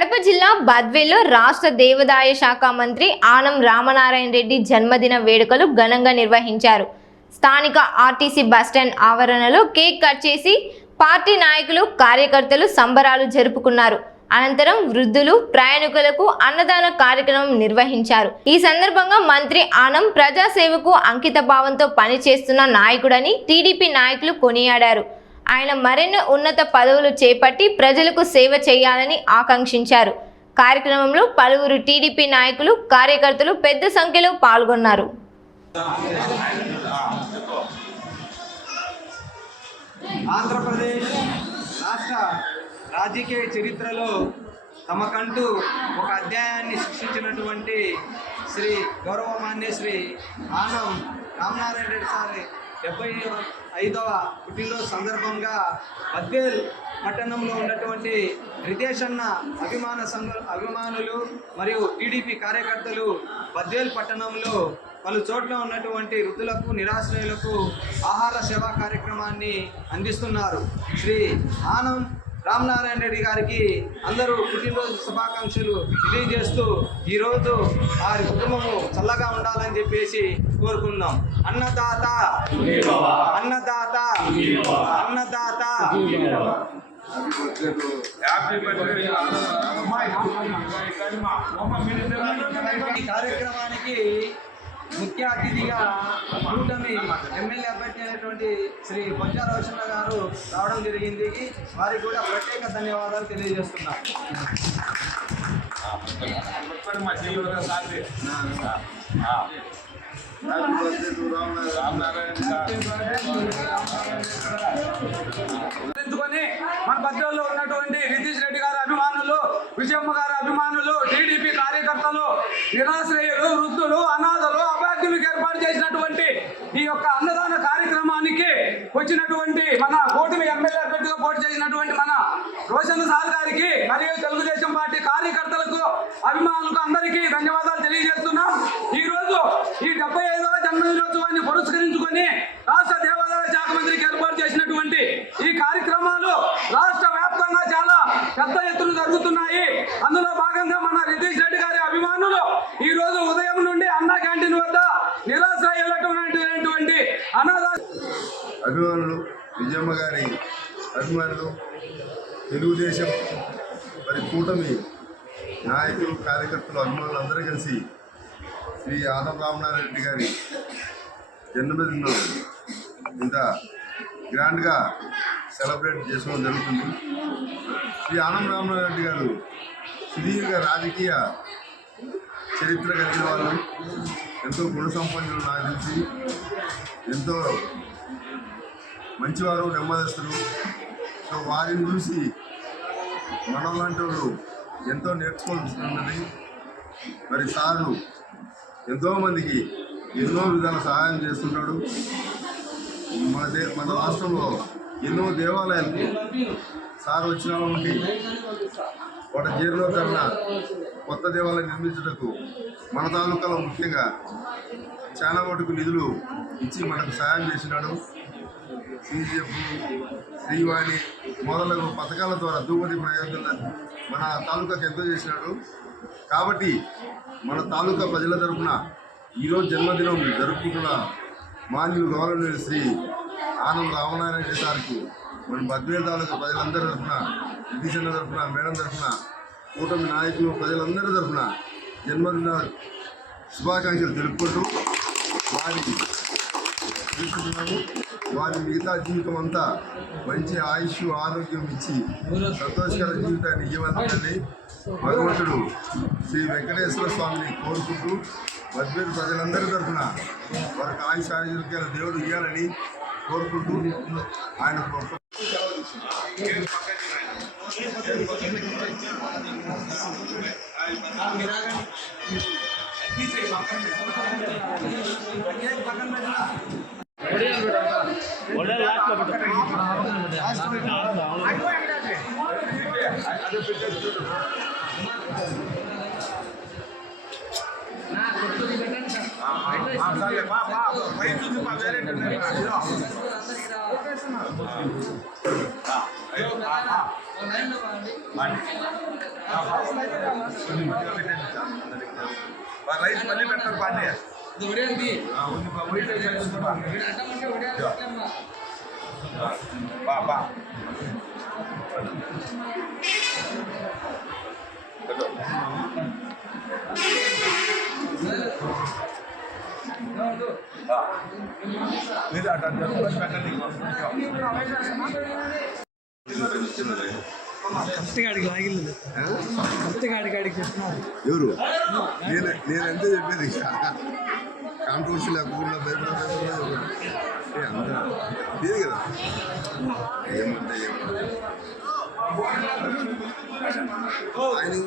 కడప జిల్లా బద్వేల్లో రాష్ట్ర దేవాదాయ శాఖ మంత్రి ఆనం రామనారాయణ రెడ్డి జన్మదిన వేడుకలు ఘనంగా నిర్వహించారు. స్థానిక ఆర్టీసీ బస్టాండ్ ఆవరణలో కేక్ కట్ చేసి పార్టీ నాయకులు, కార్యకర్తలు సంబరాలు జరుపుకున్నారు. అనంతరం వృద్ధులు, ప్రయాణికులకు అన్నదాన కార్యక్రమం నిర్వహించారు. ఈ సందర్భంగా మంత్రి ఆనం ప్రజాసేవకు అంకిత భావంతో పనిచేస్తున్న నాయకుడని టీడీపీ నాయకులు కొనియాడారు. ఆయన మరిన్ని ఉన్నత పదవులు చేపట్టి ప్రజలకు సేవ చేయాలని ఆకాంక్షించారు. కార్యక్రమంలో పలువురు టీడీపీ నాయకులు, కార్యకర్తలు పెద్ద సంఖ్యలో పాల్గొన్నారు. ఆంధ్రప్రదేశ్ రాష్ట్ర రాజకీయ చరిత్రలో తమకంటూ ఒక అధ్యాయాన్ని సృష్టించినటువంటి శ్రీ గౌరవమాన్య శ్రీ ఆనం రామనారాయణ రెడ్డి సార్ 75వ పుట్టినరోజు సందర్భంగా బద్వేల్ పట్టణంలో ఉన్నటువంటి రితేష్ అన్న అభిమానులు మరియు టీడీపీ కార్యకర్తలు బద్వేల్ పట్టణంలో పలు చోట్ల ఉన్నటువంటి వృద్ధులకు, నిరాశ్రయులకు ఆహార సేవా కార్యక్రమాన్ని అందిస్తున్నారు. శ్రీ ఆనం రామనారాయణ రెడ్డి గారికి అందరూ పుట్టినరోజు శుభాకాంక్షలు తెలియజేస్తూ ఈరోజు వారి కుటుంబము చల్లగా ఉండాలని చెప్పేసి కోరుకుందాం. అన్నదాత అన్నదాత అన్నదాత. ఈ కార్యక్రమానికి ముఖ్య అతిథిగా కూటమి ఎమ్మెల్యే అభ్యర్థి అయినటువంటి శ్రీ బొజ్జా రోషన్న గారు రావడం జరిగింది. వారికి కూడా ప్రత్యేక ధన్యవాదాలు తెలియజేస్తున్నారు. మన బద్వేల్లో ఉన్నటువంటి రితీష్ రెడ్డి గారి అభిమానులు, విజయమ్మ గారి అభిమానులు, టీడీపీ కార్యకర్తలు, నిరాశ్రయులు, వృద్ధులు, అనాథలు, అభ్యర్థులకు ఏర్పాటు చేసినటువంటి ఈ యొక్క అన్నదాన కార్యక్రమానికి వచ్చినటువంటి మన కూటమి ఎమ్మెల్యే అభ్యర్థిగా పోటీ చేసినటువంటి మన రోషన్ సార్ గారికి మరియు తెలుగుదేశం పార్టీ కార్యకర్తలకు, అభిమానులకు అందరికీ ధన్యవాదాలు తెలియజేస్తున్నాం. ఈ రోజు ఈ 75వ జన్మదినోత్సవాన్ని పురస్కరించుకొని రాష్ట్ర దేవాదాయ శాఖ మంత్రికి ఏర్పాటు చేసినటువంటి ఈ కార్యక్రమాలు రాష్ట్ర వ్యాప్తంగా చాలా పెద్ద ఎత్తున జరుగుతున్నాయి. అందులో భాగంగా మన రితీష్ రెడ్డి గారి అభిమానులు ఈ రోజు ఉదయం నుండి అన్నా క్యాంటీన్ వద్ద నిరాశ్రయులైనటువంటి అనాథ అభిమానులు, విజయమ్మ గారి అభిమానులు, తెలుగుదేశం మరి కూటమి నాయకులు, కార్యకర్తలు, అభిమానులు అందరూ కలిసి శ్రీ ఆనం రామనారాయణ రెడ్డి గారి జన్మదినం ఇంత గ్రాండ్గా సెలబ్రేట్ చేసుకోవడం జరుగుతుంది. శ్రీ ఆనం రామనారాయణ రెడ్డి గారు సుదీర్ఘ రాజకీయ చరిత్ర కలిగిన వాళ్ళు, ఎంతో గుణ సంపన్నులు, నాకు తెలిసి ఎంతో మంచివారు, నెమ్మదస్తులు. సో వారిని చూసి మనలాంటి వాళ్ళు ఎంతో నేర్చుకోవాల్సినది. మరి సార్లు ఎంతోమందికి ఎన్నో విధాల సహాయం చేస్తుంటాడు. మన రాష్ట్రంలో ఎన్నో దేవాలయాలకు సార్ వచ్చిన నుండి వాటి జీర్ణోద్ధరణ, కొత్త దేవాలయం నిర్మించుటకు మన తాలూకాలో ముఖ్యంగా చాలా మటుకు నిధులు ఇచ్చి మనకు సహాయం చేసినాడు. CGF, శ్రీవాణి మొదలగు పథకాల ద్వారా ధూపది ప్రయోజన మన తాలూకాకి ఎంతో చేసినాడు. కాబట్టి మన తాలూకా ప్రజల తరఫున ఈరోజు జన్మదినం జరుపుకుంటున్న మాన్యులు గౌరవనీయులు శ్రీ ఆనం రామనారాయణ రెడ్డి సార్కి మన బద్వేల్ తాలూకా ప్రజలందరి తరఫున, రితీష్ తరఫున, మేడం తరఫున, కూటమి నాయకులు, ప్రజలందరి తరఫున జన్మదిన శుభాకాంక్షలు తెలుపుకుంటూ వారికి తీసుకుంటున్నాము. వారి మిగతా జీవితం అంతా మంచి ఆయుష్, ఆరోగ్యం ఇచ్చి సంతోషకర జీవితాన్ని ఇవ్వాలని భగవంతుడు శ్రీ వెంకటేశ్వర స్వామిని కోరుకుంటూ బద్వేలు ప్రజలందరి తరఫున వారికి ఆయుష్, ఆరోగ్యాలు దేవుడు ఇవ్వాలని కోరుకుంటూ ఆయన కొన్ని మధ్యలో పెట్టండి సార్. రైస్ మళ్ళీ పెట్టారు పాండే బా లేదు అట్లా పెట్టండి. ఎవరు నేను అంతే చెప్పేది కాంట్రవర్సీ లేకుండా పేపర్ అంత లేదు కదా ఏమంటే ఆయన